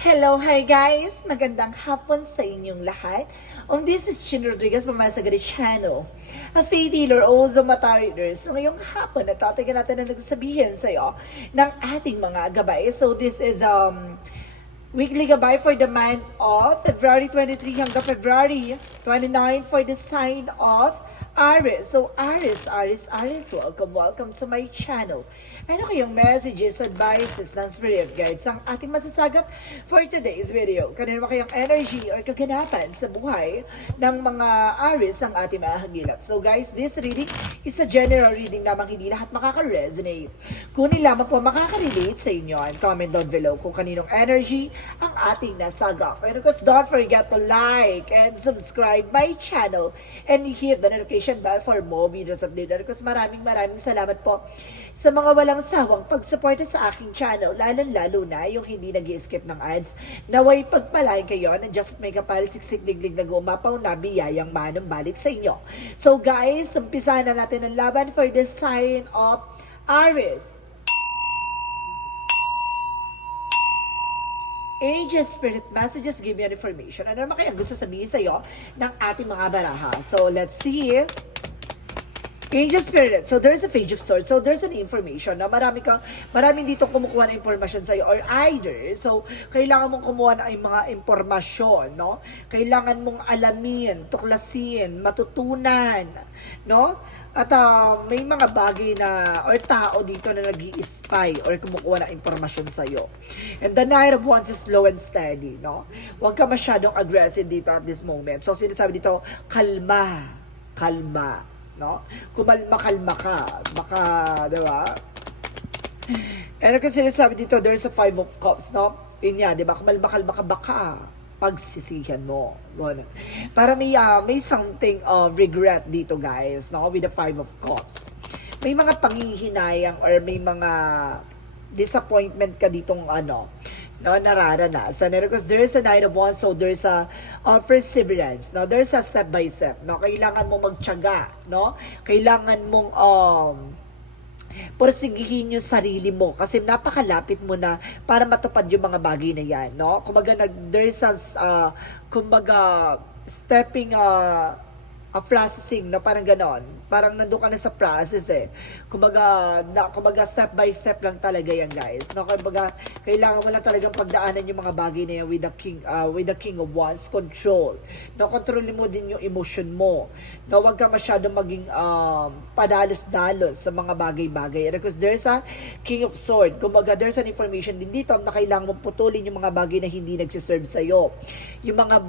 Hello, hi guys! Magandang hapon sa inyong lahat. This is Chin Rodriguez from my Sagari channel. A faith healer, also Matariders. So ngayong hapon, natatagan natin na nagsasabihin sa iyo ng ating mga gabay. So this is weekly gabay for the month of February 23 hanggang February 29 for the sign of Aries. So Aries, welcome to my channel. Ano kayong messages, advices ng spirit guides ang ating masasagap for today's video? Kanino ba kayong energy or kaganapan sa buhay ng mga Aries ang ating mahagilap? So guys, this reading is a general reading lamang, hindi lahat makaka-resonate. Kunin lamang po makaka-relate sa inyo and comment down below kung kaninong energy ang ating nasagap. And of course, don't forget to like and subscribe my channel and hit the notification bell for more videos update. And of course, maraming salamat po sa mga walang sawang pagsuporta sa aking channel, lalo na yung hindi nag-i-skip ng ads. Naway pagpalain kayo na just may kapal siksik diglig na gumapaw na biyayang manong balik sa inyo. So guys, umpisahan na natin ang laban for the sign of Aries. Angel Spirit Messages give me an information. Ano naman kaya gusto sabihin sa iyo ng ating mga baraha? So let's see. Angel Spirit. So there's a Page of Swords. So there's an information na maraming dito kumukuha ng information sa iyo, or either so kailangan mong kumuha ng mga impormasyon, no? Kailangan mong alamin, tuklasin, matutunan, no? At may mga bagay na or tao dito na nag-i-spy or kumukuha ng impormasyon sa iyo. And the Knight of Wands is slow and steady, no? Huwag ka masyadong aggressive dito at this moment. So sinasabi dito, kalma, no? Kumalma-kalma ka. Baka, diba? And kasi sinasabi dito, there's a 5 of Cups, no? Yun yan, diba? Kumalma-kalma ka, baka pagsisihan mo. Ganun. Para may something of regret dito, guys, no? With the 5 of Cups. May mga panghihinayang or may mga disappointment ka ditong no, nararanasan. Because there is a Knight of Wands, so there's a perseverance, no? There's a step by step, no? Kailangan mo magtiyaga, no? Kailangan mong porsigihin yung sarili mo kasi napakalapit mo na para matupad yung mga bagay na yan, no? Kumbaga there's a stepping processing, no? Parang ganon. Parang nandun ka na sa process kumbaga step by step lang talaga yan, guys. No? Kumbaga kailangan mo lang talagang pagdaanan yung mga bagay na yan with the King of Wands. Control. No, kontrolin mo din yung emotion mo. No, wag ka masyadong maging padalos-dalos sa mga bagay-bagay. Because there's a King of Swords. Kumbaga there's an information din dito na kailangan mong putulin yung mga bagay na hindi nagsiserve sa'yo. Yung mga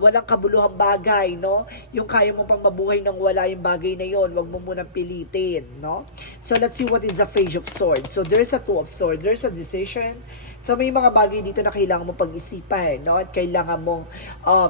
walang kabuluhang bagay, no? Yung kaya mo pang mabuhay nang wala yung bagay na yon, wag mo munang pilitin, no? So let's see what is the Page of Swords. So there's a 2 of Swords, there's a decision. So may mga bagay dito na kailangan mo pag-isipan, no? At kailangan mong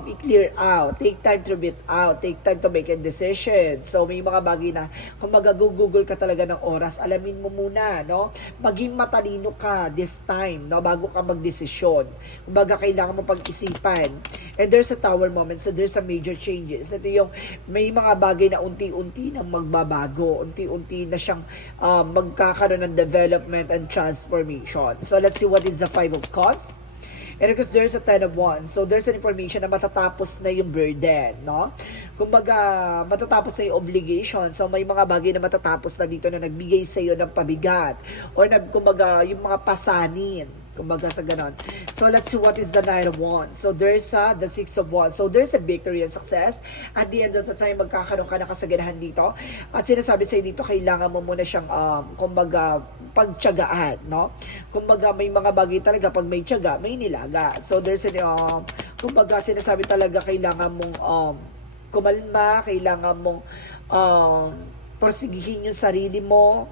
i-clear out, take time to beat out, take time to make a decision. So may mga bagay na kung mag-google ka talaga ng oras, alamin mo muna, no? Maging matalino ka this time, no? Bago ka magdesisyon. Kumbaga kailangan mo pag-isipan. And there's a Tower moment, so there's a major changes. Ito yung may mga bagay na unti-unti na magbabago, unti-unti na siyang magkakaroon ng development and transformation. So let's see what is the 5 of Cups. And because there's a 10 of Wands, so there's an information na matatapos na yung burden, no? Kumbaga, matatapos na yung obligation. So may mga bagay na matatapos na dito na nagbigay sa iyo ng pabigat or kumbaga yung mga pasanin. Kumbaga sa ganon. So let's see what is the Knight of Wands. So there's the 6 of Wands. So there's a victory and success. At the end of the time, magkakaroon ka ng kasaganahan dito. At sinasabi sa'yo dito, kailangan mo muna siyang, kumbaga, pagtiyagaan, no? Kumbaga, may mga bagay talaga, pag may tiyaga, may nilaga. So there's kumbaga, sinasabi talaga, kailangan mong kumalma, kailangan mong porsigihin yung sarili mo,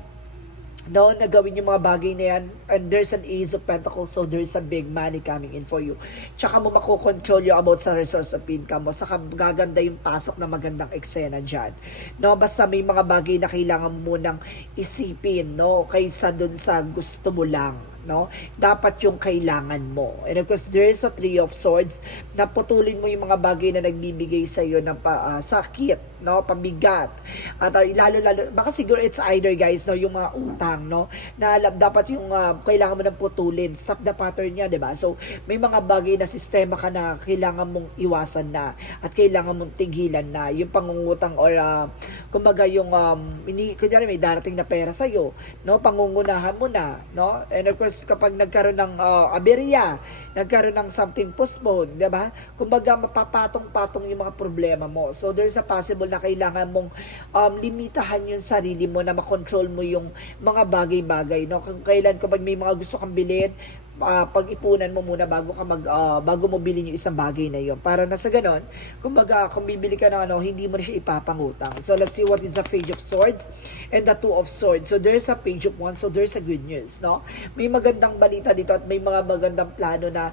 no, na gawin yung mga bagay na yan. And there's an Ace of Pentacles, so there's a big money coming in for you. Tsaka mo makokontrol yung about sa resource of income mo. Saka gaganda yung pasok na magandang eksena dyan. No, basta may mga bagay na kailangan mo nang isipin, no, kaysa dun sa gusto mo lang. no? Dapat yung kailangan mo. And of course, there is a Three of Swords na putulin mo yung mga bagay na nagbibigay sa iyo ng sakit, no? Pabigat. At lalo-lalo, baka siguro it's either guys, no? Yung mga utang, no? Na dapat yung kailangan mo ng putulin. Stop the pattern niya, di ba? So, may mga bagay na sistema ka na kailangan mong iwasan na at kailangan mong tigilan na. Yung pangungutang or kumbaga yung kunyari may darating na pera sa iyo, no? Pangungunahan mo na, no? And of course, kapag nagkaroon ng aberya, nagkaroon ng something postponed, di ba? Kumbaga mapapatong-patong yung mga problema mo. So there's a possible na kailangan mong limitahan yung sarili mo na makontrol mo yung mga bagay-bagay, no? Kung kailan kapag may mga gusto kang bilhin, pag-ipunan mo muna bago mo bilhin yung isang bagay na yon. Para na sa ganon, kumbaga kung bibili ka ng hindi mo na siya ipapangutang. So let's see what is the Page of Swords and the Two of Swords. So there's a Page of Wands, so there's a good news, no? May magandang balita dito at may mga magandang plano na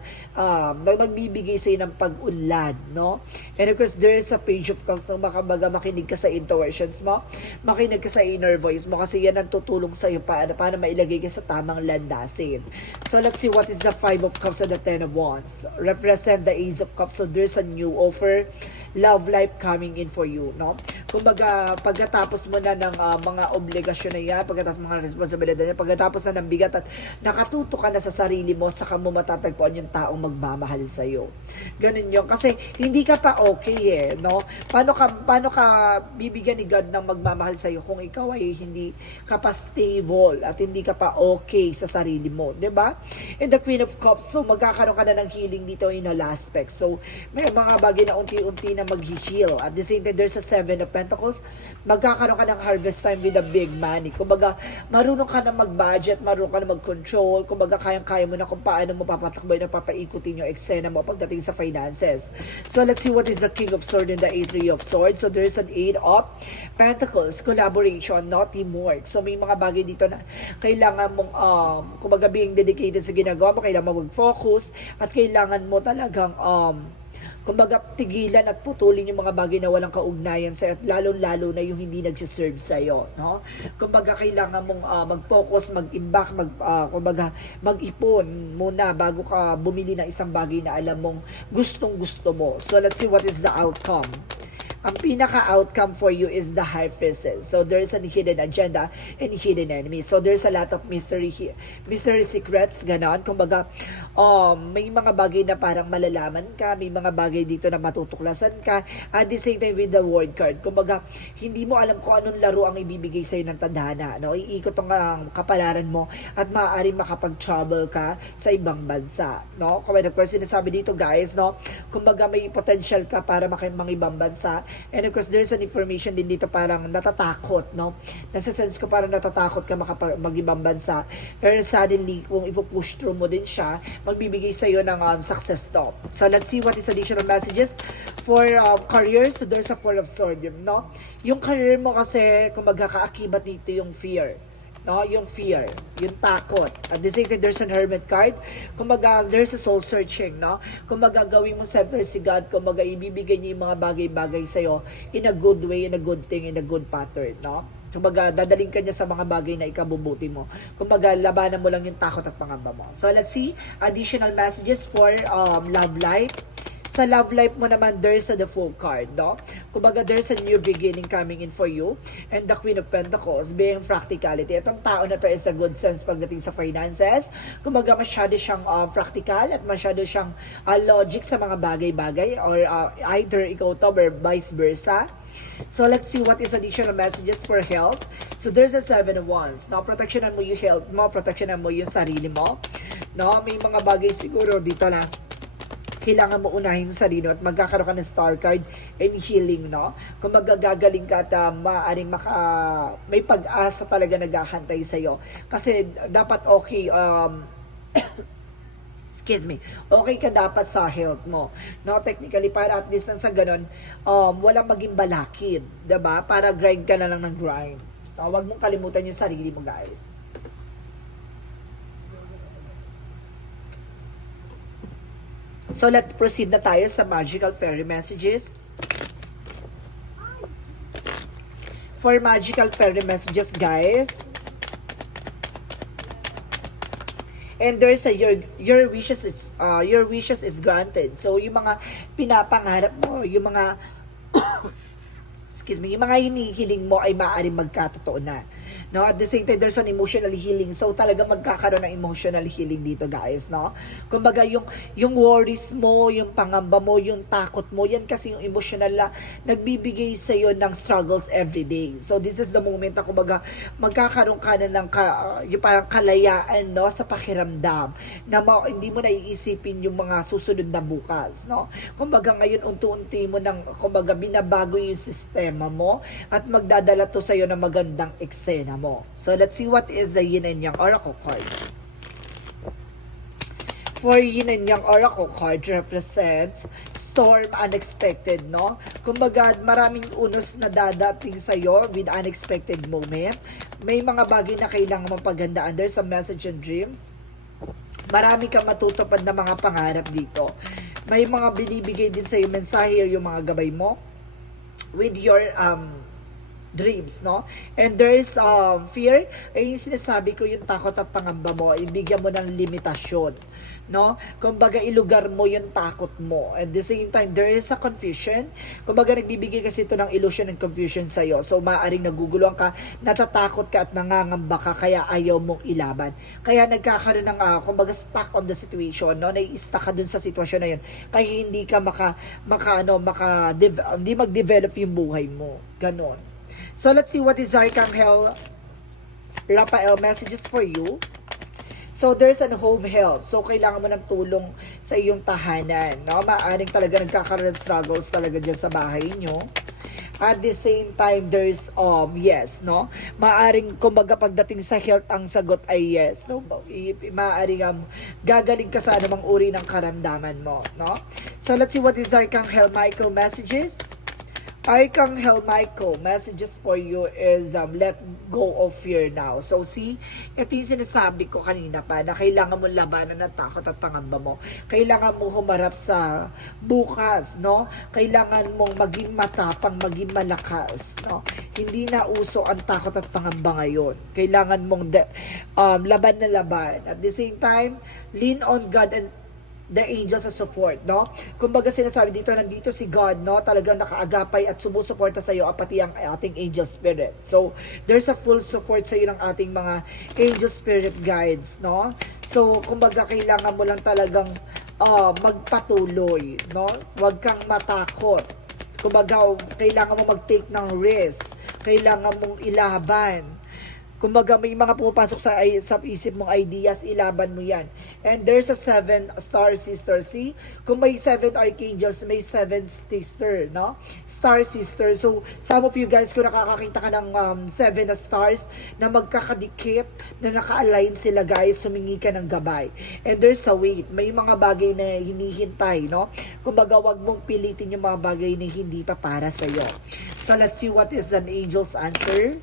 magbibigay sa ng pag-unlad, no? And of course, there's a Page of Cups na makinig ka sa intuitions mo, makinig ka sa inner voice mo kasi yan ang tutulong sa iyo para mailagay ka sa tamang landasin. So let's see what is the Five of Cups and the Ten of Wands. Represent the Ace of Cups. So there's a new offer, love life coming in for you, no? Kumbaga, pagkatapos mo na ng mga obligasyon na yan, pagkatapos mga responsibilidad na yan, pagkatapos na ng bigat at nakatuto ka na sa sarili mo, saka mo matatagpuan yung taong magmamahal sa'yo. Ganun yun. Kasi hindi ka pa okay no? Paano ka bibigyan ni God ng magmamahal sa'yo kung ikaw ay hindi ka pa stable at hindi ka pa okay sa sarili mo, di ba? And the Queen of Cups, so magkakaroon ka na ng healing dito in all aspects. So, may mga bagay na unti-unti na mag-heal. At the same time, there's a Seven of Pentacles, magkakaroon ka ng harvest time with a big money. Kumbaga, marunong ka na mag-budget, marunong ka na mag-control, kumbaga, kayang-kaya mo na kung paano mo papatakboy na papaikutin yung eksena mo pagdating sa finances. So, let's see what is the King of Swords and the Three of Swords. So, there's an Eight of Pentacles, collaboration, no? Teamwork. So, may mga bagay dito na kailangan mong, kumbaga, being dedicated sa ginagawa mo, kailangan mo mag-focus, at kailangan mo talagang, kumbaga, tigilan at putulin yung mga bagay na walang kaugnayan sa'yo at lalo-lalo na yung hindi nagsiserve sa'yo, no? Kumbaga, kailangan mong mag-focus, mag-imbak, kumbaga, mag-ipon muna bago ka bumili ng isang bagay na alam mong gustong-gusto mo. So, let's see what is the outcome. Ang pinaka-outcome for you is the High Priestess. So, there's a hidden agenda and hidden enemy. So, there's a lot of mystery secrets, ganon. Kumbaga, may mga bagay na parang malalaman ka, may mga bagay dito na matutuklasan ka, at the same time with the World card. Kumbaga, hindi mo alam kung anong laro ang ibibigay sa'yo ng tadhana, no? Iikot ang kapalaran mo at maaaring makapag-travel ka sa ibang bansa, no? Kung of course, sinasabi dito, guys, no? Kumbaga, may potential ka para makibang bansa. And of course, there's an information din dito parang natatakot, no? Nasa sense ko parang natatakot ka mag-ibang bansa. Pero suddenly, kung ipupush through mo din siya, magbibigay sa'yo ng success to. So, let's see what is additional messages for career. So, there's a Four of Swords, no? Yung career mo kasi, kung magkakaakibat dito yung fear. No, yung fear, yung takot. At the same time, there's an Hermit card. Kumbaga, there's a soul searching, no? Kumbaga, gawin mo center si God. Kumbaga, ibibigay niya yung mga bagay-bagay sa'yo in a good way, in a good thing, in a good pattern, no? Kumbaga, dadaling ka niya sa mga bagay na ikabubuti mo. Kumbaga, labanan mo lang yung takot at pangamba mo. So, let's see additional messages for love life. Sa love life mo naman, there's the Full card, no? Kumbaga, there's a new beginning coming in for you. And the Queen of Pentacles, being practicality. Itong tao na to is a good sense pagdating sa finances. Kumbaga, masyado siyang practical at masyado siyang logic sa mga bagay-bagay or either ikaw to or vice versa. So, let's see what is additional messages for health. So, there's a Seven of Wands. No? Protectionan mo yung health mo, protectionan mo yung sarili mo. No? May mga bagay siguro dito na kailangan mo unahin sa sarili at magkakaroon ka ng star card and healing, no? Kung magagagaling ka at maaaring may pag-asa talaga naghahantay sa'yo. Kasi dapat okay, excuse me, okay ka dapat sa health mo. No? Technically, para at least sa ganun, walang maging balakid, diba? Para grind ka na lang ng grind. So, huwag mong kalimutan yung sarili mo, guys. So, let's proceed na tayo sa Magical Fairy Messages. For Magical Fairy Messages, guys, And there's a your wishes is granted. So yung mga pinapangarap mo, yung mga excuse me, yung mga hinihiling mo ay maaaring magkatotoo na. No, at the same time, there's an emotional healing. So, talaga magkakaroon ng emotional healing dito, guys, no? Kumbaga, yung worries mo, yung pangamba mo, yung takot mo, yan kasi yung emotional na nagbibigay sa'yo ng struggles every day. So, this is the moment na, kumbaga, magkakaroon ka na ng yung parang kalayaan, no, sa pakiramdam, na hindi mo naiisipin yung mga susunod na bukas, no? Kumbaga, ngayon, unti-unti mo nang, kumbaga, binabago yung sistema mo, at magdadala to sa'yo ng magandang eksena mo. So, let's see what is the Yin and Yang Oracle card. For Yin and Yang Oracle card represents storm, unexpected, no? Kumbaga, maraming unos na dadating sa'yo with unexpected moment. May mga bagay na kailangan mapagandaan. There's a message and dreams. Marami kang matutupad na mga pangarap dito. May mga binibigay din sa'yo mensahe yung mga gabay mo with your dreams, no? And there is fear, yung sinasabi ko, yung takot at pangamba mo, ibigyan mo ng limitasyon, no? Kumbaga, ilugar mo yung takot mo. At the same time, there is a confusion. Kumbaga, nagbibigay kasi ito ng illusion and confusion sa'yo. So, maaaring naguguluhan ka, natatakot ka at nangangamba ka, kaya ayaw mong ilaban. Kaya nagkakaroon ng, kumbaga, stuck on the situation, no? Nai-stuck ka dun sa sitwasyon na yun. Kaya hindi ka hindi mag-develop yung buhay mo. Ganon. So, let's see what is Archangel Raphael messages for you. So, there's an home help. So, kailangan mo ng tulong sa iyong tahanan. No? Maaring talaga nagkakaroon ng struggles talaga dyan sa bahay nyo. At the same time, there's, yes, no? Maaring, kumbaga, pagdating sa health, ang sagot ay yes, no? Maaring, gagaling ka sa anumang uri ng karamdaman mo, no? So, let's see what is Archangel Michael messages. Archangel Michael, messages for you is let go of fear now. So see, ito yung sinasabi ko kanina pa na kailangan mo labanan ng takot at pangamba mo. Kailangan mo humarap sa bukas, no? Kailangan mong maging matapang, maging malakas, no? Hindi na uso ang takot at pangamba ngayon. Kailangan mong laban na laban. At the same time, lean on God and the angels sa support, no? Kumbaga sinasabi dito, nandito si God, no? Talagang nakaagapay at sumusuporta sa iyo, pati ang ating angel spirit. So, there's a full support sa iyo ng ating mga angel spirit guides, no? So, kumbaga kailangan mo lang talagang magpatuloy, no? Huwag kang matakot. Kumbaga, kailangan mo mag-take ng risk. Kailangan mong ilaban. Kumbaga, may mga pumapasok sa isip mong ideas, ilaban mo yan. And there's a 7 star sister. See? Kung may 7 archangels, may 7 sister, no? Star sister. So, some of you guys, kung nakakakita ka ng 7 na stars na magkakadikit, na naka-align sila, guys, sumingi ka ng gabay. And there's a wait. May mga bagay na hinihintay, no? Kumbaga, wag mong pilitin yung mga bagay na hindi pa para sa'yo. So, let's see what is an angel's answer.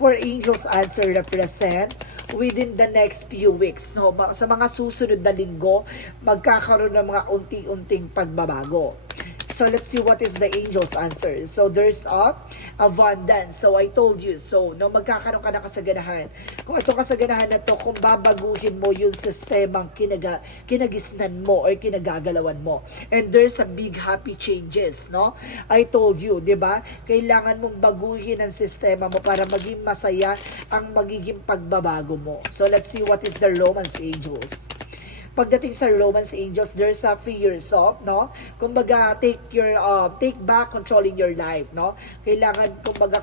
For angels answer represent within the next few weeks. So, sa mga susunod na linggo, magkakaroon ng mga unti-unting pagbabago. So, let's see what is the angel's answer. So, there's abundance. So, I told you. So, no, magkakaroon ka ng kasaganahan. Kung itong kasaganahan na to, kung babaguhin mo yung sistemang kinagisnan mo or kinagagalawan mo. And there's a big happy changes, no? I told you, di ba? Kailangan mong baguhin ang sistema mo para maging masaya ang magiging pagbabago mo. So, let's see what is the Romance Angels. Pagdating sa Romance Angels, there's a free yourself, no? Kumbaga, take back controlling your life, no? Kailangan, kumbaga,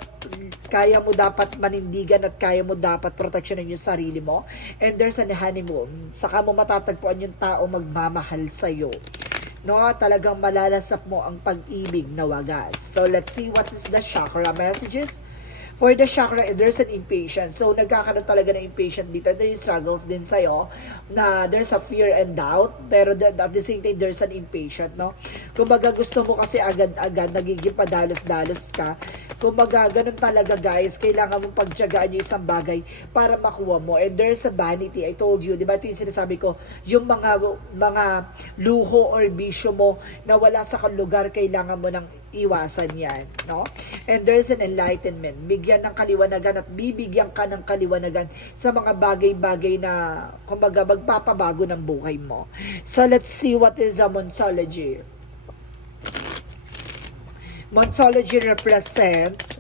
kaya mo dapat manindigan at kaya mo dapat proteksyonin yung sarili mo. And there's an honeymoon. Saka mo matatagpuan yung tao magmamahal sa'yo. No? Talagang malalasap mo ang pag-ibig na wagas. So, let's see what is the chakra messages. For the chakra, there's an impatience. So, nagkakaroon talaga ng impatient dito. Ito yung struggles din sa'yo na there's a fear and doubt. Pero at the same time, there's an impatient, no? Kumbaga, gusto mo kasi agad-agad, nagiging padalos-dalos ka. Kumbaga, ganun talaga, guys. Kailangan mong pagtiyagaan yung isang bagay para makuha mo. And there's a vanity. I told you, di ba? Ito yung sinasabi ko, yung mga luho or bisyo mo na wala sa lugar, kailangan mo ng iwasan yan, no? And there's an enlightenment. Bigyan ng kaliwanagan at bibigyan ka ng kaliwanagan sa mga bagay-bagay na, kumbaga, magpapabago ng buhay mo. So, let's see what is a Monsology. Monsology represents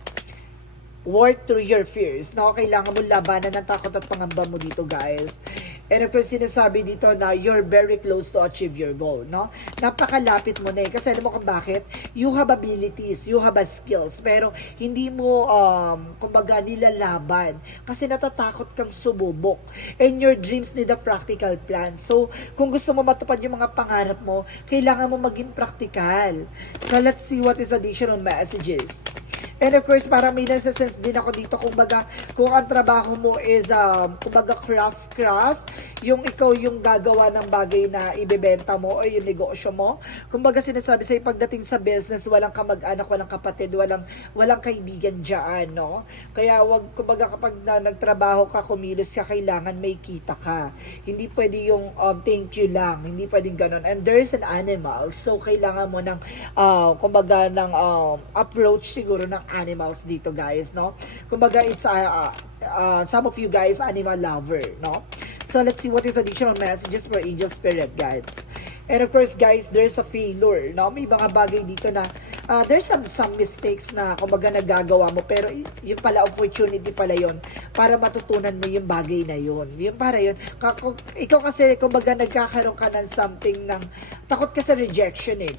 work through your fears. No? Kailangan mo labanan ng takot at pangamba mo dito, guys. And of course, sinasabi dito na you're very close to achieve your goal, no? Napakalapit mo na eh. Kasi alam mo kung bakit? You have abilities, you have skills, pero hindi mo, kumbaga, nilalaban. Kasi natatakot kang sumubok. And your dreams need a practical plan. So, kung gusto mo matupad yung mga pangarap mo, kailangan mo maging practical. So, let's see what is additional messages. And of course, parang may nasa-sense din ako dito, kumbaga, kung ang trabaho mo is, kumbaga, craft, yung ikaw yung gagawa ng bagay na ibebenta mo o yung negosyo mo. Kumbaga, sinasabi sa'yo, pagdating sa business, walang kamag-anak, walang kapatid, walang kaibigan dyan, no? Kaya, kumbaga, kapag nagtrabaho ka, kumilos ka, kailangan may kita ka. Hindi pwede yung thank you lang, hindi pwedeng ganun. And there's an animal, so kailangan mo ng, kumbaga, ng approach siguro ng animals dito, guys, no? Kumbaga, it's some of you guys animal lover, no? So let's see what is additional messages for angel spirit, guys. And of course, guys, there's a failure, no? May mga bagay dito na there's some mistakes na kumbaga nagagawa mo, pero yung pala opportunity pala yon para matutunan mo yung bagay na yon. Yung para yun. Ikaw kasi kumbaga nagkakaroon ka ng something ng takot ka sa rejection eh.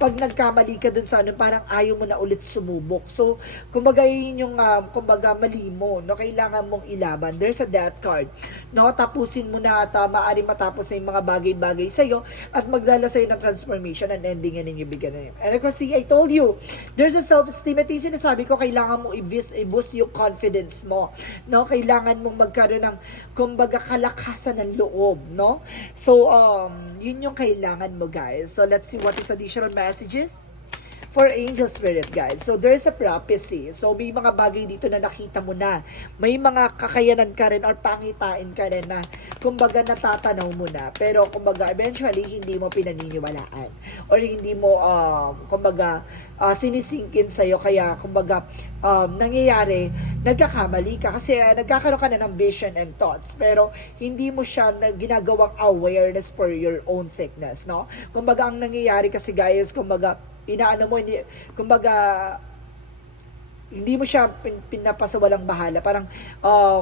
Pag nagkamali ka dun sa ano, parang ayaw mo na ulit sumubok. So, kumbaga yun yung, kumbaga mali mo, no? Kailangan mong ilaban. There's a death card, no? Tapusin mo na at maaari matapos na yung mga bagay-bagay sa'yo at magdala sa'yo ng transformation and ending yan yung bigyan na yun. And of course, see, I told you, there's a self-esteem. At yung sinasabi ko, kailangan mo i-boost yung confidence mo, no? Kailangan mong magkaroon ng, kumbaga, kalakasan ng loob, no? So, yun yung kailangan mo, guys. So, let's see what is additional messages for angel spirit, guys. So, there's a prophecy. So, may mga bagay dito na nakita mo na. May mga kakayanan ka rin or pangitain ka rin na, kumbaga, natatanaw mo na. Pero, kumbaga, eventually, hindi mo pinaniniwalaan. Or hindi mo, kumbaga, sinisingkin sa'yo. Kaya, kumbaga, nangyayari, nagkakamali ka. Kasi, nagkakaroon ka na ng vision and thoughts. Pero, hindi mo siya ginagawang awareness for your own sickness, no? Kumbaga, ang nangyayari kasi, guys, kumbaga, inaano mo, kumbaga, hindi mo siya pinapasawalang bahala. Parang,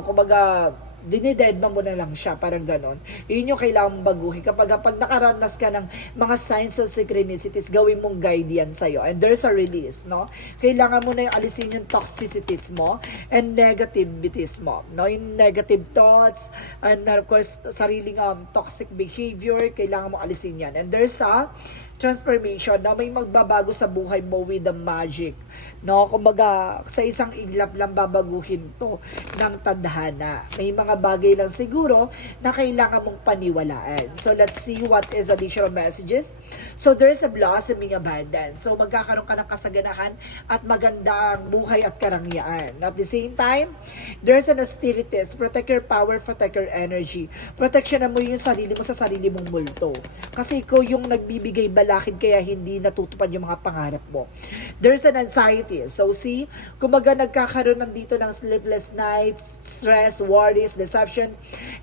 kumbaga, dinidedma mo na lang siya, parang ganon. Yun yung kailangan mong baguhin. Kapag nakaranas ka ng mga signs of synchronicities, gawin mong guide yan sa'yo. And there's a release, no? Kailangan mo na yung alisin yung toxicities mo and negativities mo, no? Yung negative thoughts and of course, sariling toxic behavior, kailangan mo alisin yan. And there's a transformation na may magbabago sa buhay mo with the magic, no? Kumbaga, sa isang iglap lang babaguhin to ng tadhana. May mga bagay lang siguro na kailangan mong paniwalaan. So, let's see what is additional messages. So, there's a blossoming abundance. So, magkakaroon ka ng kasaganahan at magandang buhay at karangyaan. At the same time, there's an hostilities. Protect your power, protect your energy. Protection mo yung sarili mo sa sarili mong multo. Kasi ikaw yung nagbibigay balakid kaya hindi natutupad yung mga pangarap mo. There's an anxiety. So see, kumbaga nagkakaroon nandito ng sleepless nights, stress, worries, deception,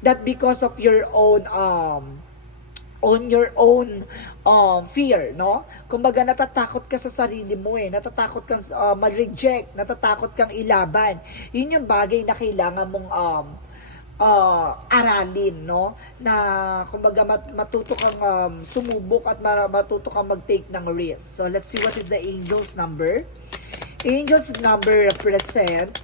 that because of your own fear, no? Kumbaga natatakot ka sa sarili mo eh, natatakot kang mag-reject, natatakot kang ilaban. Yun yung bagay na kailangan mong aralin, no? Na kumbaga matuto kang sumubok at matuto kang mag-take ng risk. So let's see what is the angel's number. Angel's number represent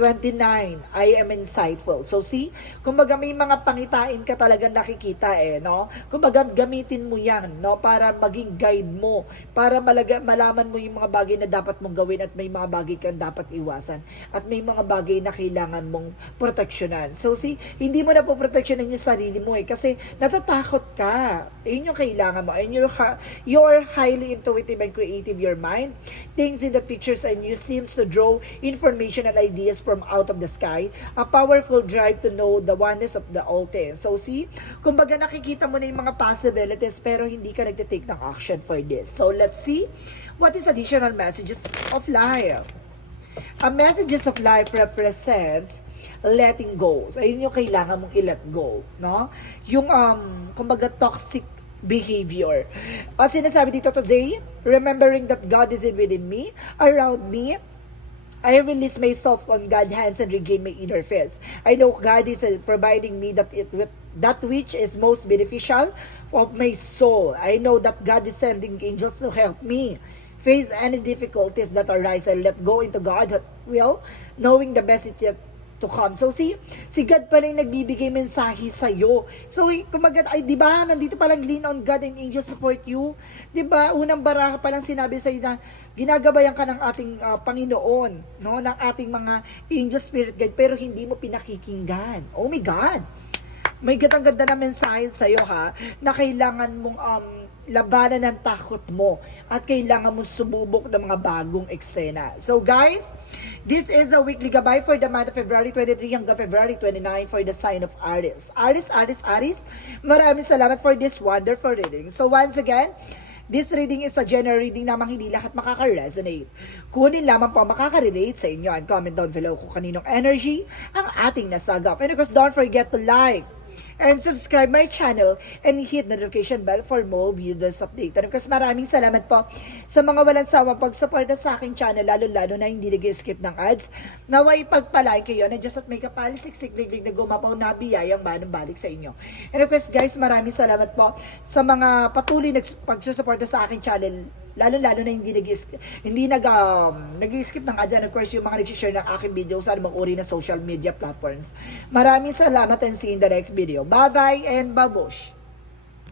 29. I am insightful. So see, kumbaga may mga pangitain ka talagang nakikita eh, no? Kumbaga gamitin mo yan, no? Para maging guide mo, para malaman mo yung mga bagay na dapat mong gawin at may mga bagay kang dapat iwasan. At may mga bagay na kailangan mong proteksyonan. So see, hindi mo na po proteksyonan yung sarili mo eh, kasi natatakot ka. Yun yung kailangan mo. And you're highly intuitive and creative, your mind thinks in the pictures and you seems to draw information and ideas from out of the sky, a powerful drive to know the oneness of the all things. So see, kumbaga nakikita mo na yung mga possibilities pero hindi ka nagtitake ng action for this. So let's see, what is additional messages of life? A messages of life represents letting go. So, ayun yung kailangan mong i-let go, no? Yung, kumbaga, toxic behavior. At sinasabi dito today, remembering that God is within me, around me, I release myself on God's hands and regain my inner peace. I know God is providing me that which is most beneficial of my soul. I know that God is sending angels to help me face any difficulties that arise. I let go into God's will, knowing the best is yet to come. So si God pala yung nagbibigay mensahe sa'yo. So kumaga, ay di ba, nandito palang lean on God and angels support you. Di ba, unang baraha palang sinabi sa'yo na ginagabayan ka ng ating Panginoon, no, ng ating mga angel spirit guide, pero hindi mo pinakikinggan. Oh my God! May ganda-ganda na mensahe sa'yo ha, na kailangan mong labanan ng takot mo at kailangan mo sumubok ng mga bagong eksena. So guys, this is a weekly gabay for the month of February 23 hanggang February 29 for the sign of Aries. Aries, maraming salamat for this wonderful reading. So once again, this reading is a general reading namang hindi lahat makaka-resonate. Kunin lamang po makaka-relate sa inyo and comment down below kung kaninong energy ang ating nasagap. And of course, don't forget to like and subscribe my channel and hit notification bell for more videos update. And of course, maraming salamat po sa mga walang sawang pagsuporta sa aking channel, lalo-lalo na hindi nag-skip ng ads. Naway pagpalay kayo na just at may kapaliksik-siklig na gumapaw na biyayang manong balik sa inyo. And of course, guys, maraming salamat po sa mga patuloy na pagsusuporta sa aking channel, lalo-lalo na hindi nag-skip ng ads, and of course yung mga nag-share ng aking video sa anumang uri ng social media platforms. Maraming salamat and see you in the next video. Bye-bye and babush!